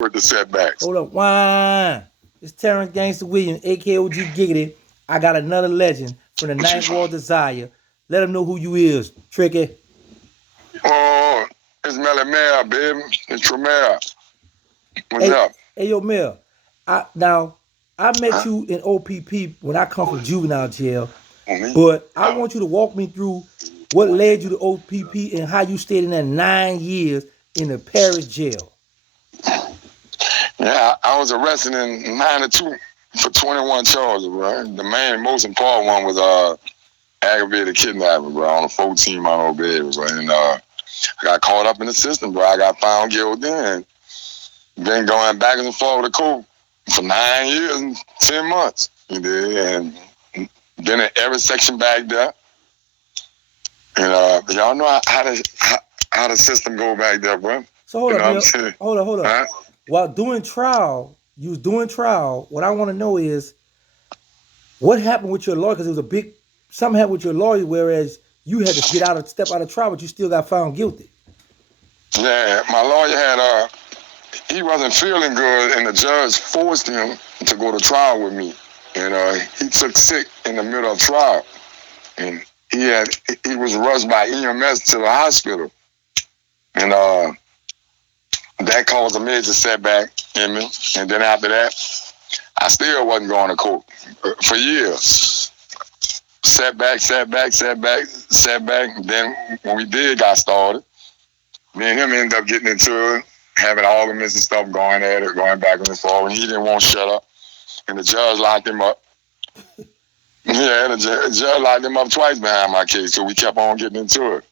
with the setbacks. Hold up. Why? It's Terrence Gangster Williams, AKOG Giggity. I got another legend from the What you Ninth Ward Desire. Let them know who you is, Tricky. Oh, it's Mell, baby. It's Tremell. What's Hey, up? hey, yo, Mel. I met you in OPP when I come from juvenile jail, On me? but I want you to walk me through what led you to OPP and how you stayed in there 9 years in the parish jail. Yeah, I was arrested in 92 for 21 charges, bro. The main, most important one was aggravated kidnapping, bro, on a 14-month-old baby, bro. And I got caught up in the system, bro. I got found guilty and been going back and forth with the court for 9 years and 10 months. You did, and been in every section back there. And y'all know how the system go back there, bro. So hold You up, know what I'm Mel. saying? Hold up. Huh? While doing trial, you was doing trial. What I want to know is what happened with your lawyer, because it was a big something happened with your lawyer, whereas you had to step out of trial, but you still got found guilty. Yeah, my lawyer had he wasn't feeling good, and the judge forced him to go to trial with me. And he took sick in the middle of trial, and he was rushed by EMS to the hospital, and that caused a major setback in me. And then after that, I still wasn't going to court for years. Setback. Then when we did got started, me and him ended up getting into it, having arguments and stuff, going at it, going back and forth. And he didn't want to shut up, and the judge locked him up. Yeah, the judge locked him up twice behind my case, so we kept on getting into it.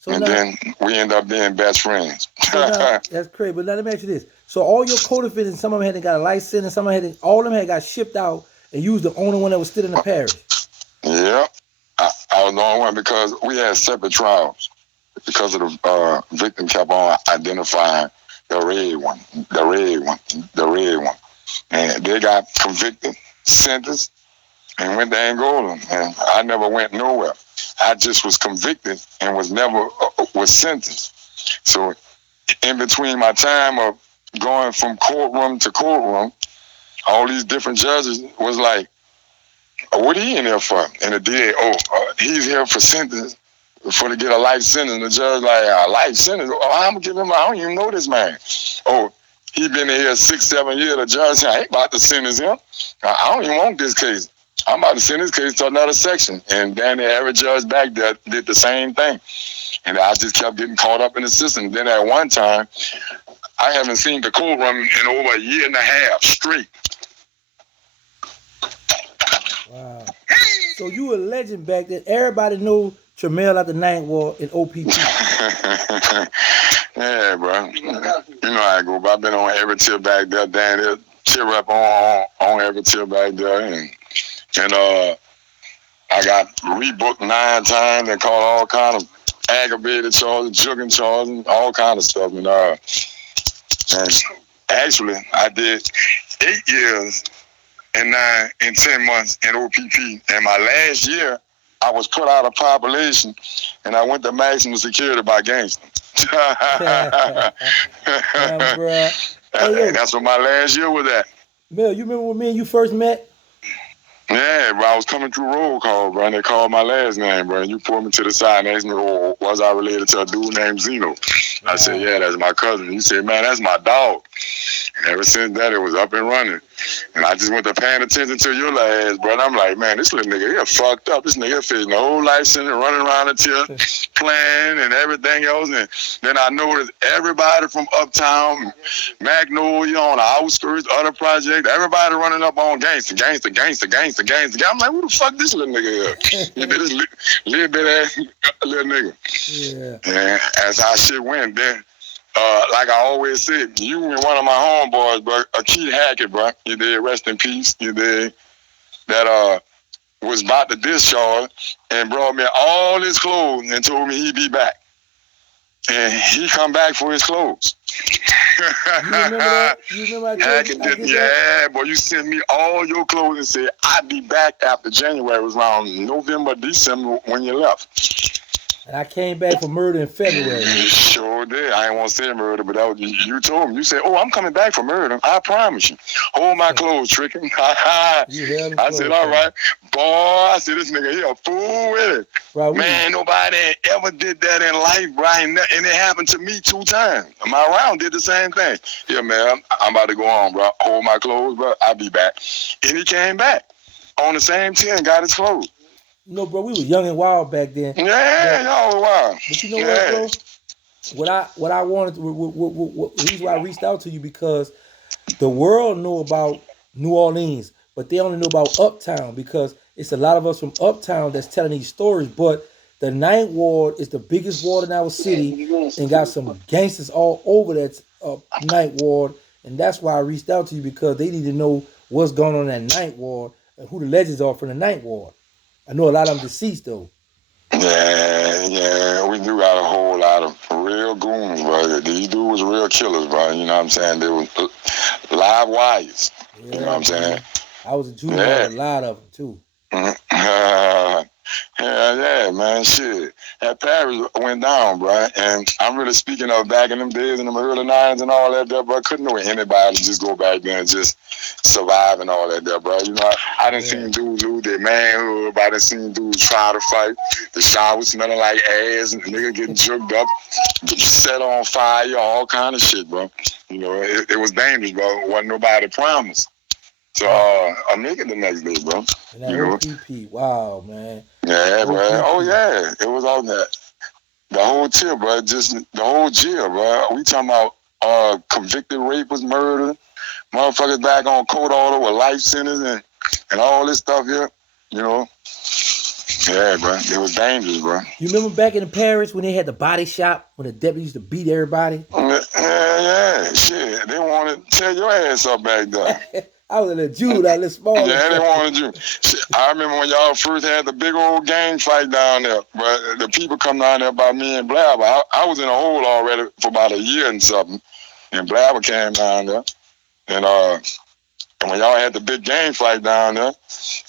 So and then we ended up being best friends. So now, that's crazy. But now let me ask you this: so all your co-defendants, some of them hadn't got a license, and some of them had, all of them had got shipped out, and you was the only one that was still in the parish. Yeah, I was the only one because we had separate trials. Because of the victim kept on identifying the red one. And they got convicted, sentenced, and went to Angola. And I never went nowhere. I just was convicted and was never was sentenced. So in between my time of going from courtroom to courtroom, all these different judges was like, what are he in there for? And the DA, he's here for sentence, for to get a life sentence. The judge like, a life sentence? Oh, I'm gonna give him, I don't even know this man. Oh, he been in here 6-7 years. The judge said, I ain't about to sentence him. I don't even want this case. I'm about to send this case to another section. And then the average judge back there did the same thing. And I just kept getting caught up in the system. Then at one time, I haven't seen the courtroom in over a year and a half straight. Wow. So you were a legend back then. Everybody knew Tremell at the Ninth Ward in OPP. Yeah, bro. You know how I go, but I've been on every tip back there, down there, tear up on every tip back there. And I got rebooked 9 times and caught all kind of aggravated charges, jugging charges, all kind of stuff. And actually, I did 8 years and 10 months in OPP. And my last year, I was put out of population, and I went to maximum security by gangster. Yeah, bro. Hey, that's what my last year was at. Mel, you remember when me and you first met? Yeah, bro, I was coming through roll call, bro, and they called my last name, bro, and you pulled me to the side and asked me, was I related to a dude named Zeno? Wow. I said, yeah, that's my cousin. You said, man, that's my dog. And ever since that, it was up and running. And I just went to paying attention to your ass, bro. And I'm like, man, this little nigga here fucked up. This nigga here facing the whole life sentence, running around until playing and everything else. And then I noticed everybody from uptown, Magnolia, on the outskirts, other projects, everybody running up on gangster. I'm like, who the fuck this little nigga here? You know, this little bit ass little nigga. Yeah. And as how shit went, then like I always said, you and one of my homeboys, bro, Keith Hackett, bro, you did, rest in peace, you did, that was about to discharge and brought me all his clothes and told me he'd be back. And he come back for his clothes. You remember that? You remember Hackett did, yeah, boy, you sent me all your clothes and said, I'd be back after January. It was around November, December when you left. And I came back for murder in February. Sure did. I ain't want to say murder, but that was, you told me. You said, "Oh, I'm coming back for murder. I promise you. Hold my clothes, Tricky." You held I said, "All right, boy." I said, "This nigga here a fool with it." Bro, man, nobody ever did that in life, bro, and it happened to me 2 times. My round did the same thing. Yeah, man, I'm about to go on, bro. Hold my clothes, bro. I'll be back. And he came back on the same 10, got his clothes. No, bro, we was young and wild back then. Yeah, y'all were wild. But you know what, bro? What I wanted, the reason why I reached out to you, because the world know about New Orleans, but they only know about Uptown, because it's a lot of us from Uptown that's telling these stories. But the Ninth Ward is the biggest ward in our city and got some gangsters all over that Ninth Ward, and that's why I reached out to you, because they need to know what's going on in that Ninth Ward and who the legends are from the Ninth Ward. I know a lot of them deceased though. Yeah, we do got a whole lot of real goons, bro. These dudes was real killers, bro. You know what I'm saying? They were live wires. Yeah, you know what I'm saying? I was a juvenile, a lot of them too. Yeah, man, shit. That parish went down, bro. And I'm really speaking of back in them days, in the early 90s and all that there, bro. Couldn't know anybody just go back there and just survive and all that there, bro. You know, I done seen dudes lose their manhood. I done seen dudes try to fight. The shower smelling like ass and the nigga getting jerked up, set on fire, all kind of shit, bro. You know, it was dangerous, bro. Wasn't nobody promised. So I make it the next day, bro. And that OPP, wow, man. Yeah, bro. Oh yeah, it was all that. The whole tip, bro. Just the whole jail, bro. We talking about convicted rapist, murder, motherfuckers back on court order with life sentence and all this stuff here. You know. Yeah, bro. It was dangerous, bro. You remember back in the parish when they had the body shop, when the deputies used to beat everybody? Yeah, shit. They wanted to tear your ass up back there. I was in a Jew, that little small. Yeah, they wanted you. I remember when y'all first had the big old gang fight down there. But the people come down there by me and Blabber. I was in a hole already for about a year and something. And Blabber came down there. And when y'all had the big gang fight down there,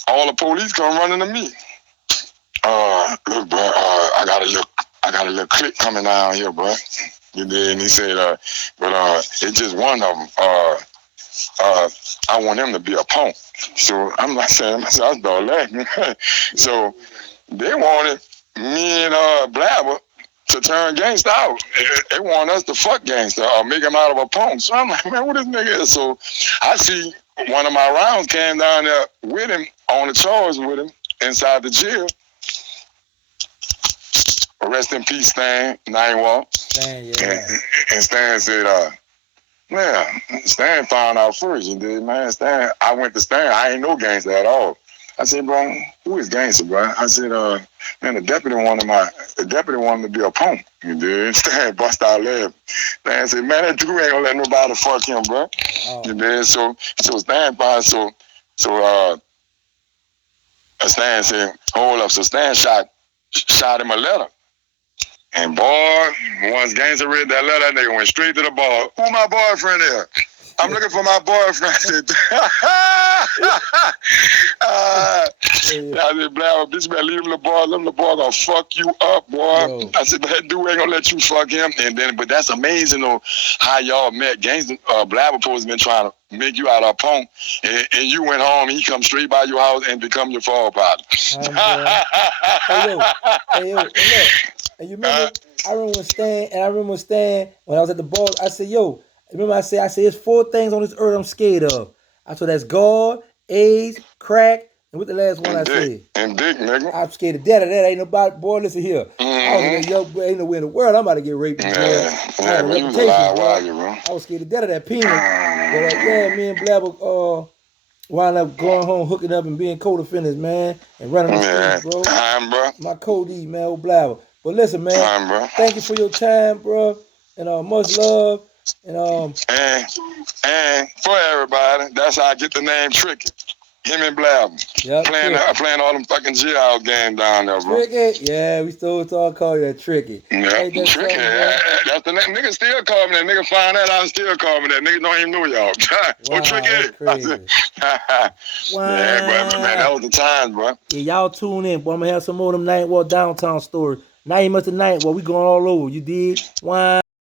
all the police come running to me. Look, bro, I got a little clique coming down here, bro. And he said, but it's just one of them. I want him to be a punk. So I'm like saying, I start laughing. So they wanted me and Blabber to turn gangsta out. They want us to fuck gangsta or make him out of a punk. So I'm like, man, what this nigga is? So I see one of my rounds came down there with him on the charge with him inside the jail. Rest in peace, Stan, 9-1. Stan, yeah. And Stan said, man, Stan found out first. You did, man. Stan, I went to Stan. I ain't no gangster at all. I said, bro, who is gangster, bro? I said, man, the deputy wanted to be a punk. You did. Stan bust out laughing. Stan said, man, that dude ain't gonna let nobody fuck him, bro. You did. So Stan found so Stan said, hold up. So Stan shot him a letter. And boy, once gangster read that letter, that nigga went straight to the bar. Who my boyfriend is? I'm looking for my boyfriend. I said, I said, Blabber, bitch, better leave him the boy. Let him the boy gonna fuck you up, boy. Whoa. I said, that dude ain't gonna let you fuck him. And then, but that's amazing though, how y'all met. Gangster, Blabber has been trying to make you out of a punk, and you went home. And he come straight by your house and become your fall partner. Hey yo, look. And you remember, I remember when Stan, when I was at the ball, I said, yo, remember I said, there's 4 things on this earth I'm scared of. I said, that's God, AIDS, crack, and what the last one I said? And dick, nigga. I'm scared to death of that. Ain't nobody, boy, listen here. I was like, yo, boy, ain't nowhere in the world I'm about to get raped. I was scared to death of that penis. But me and Blabber wound up going home, hooking up, and being co-defendants, man, and running the streets, bro. My co-D, man, old Blabber. But listen, man, thank you for your time, bro, and much love, and for everybody. That's how I get the name Tricky. Him and Blabber. Yep, playing all them fucking jailhouse games down there, bro. Tricky? Yeah, we still call you that Tricky. Yeah, Tricky. That's the nigga still call me that. Nigga find that out and still call me that. Nigga don't even know y'all. Wow, Tricky. Crazy. Wow. Yeah, bro, man, that was the times, bro. Yeah, y'all tune in, boy. I'm gonna have some more of them Night Walk Downtown stories. Now you must have night. Well, we going all over. You did. Wine.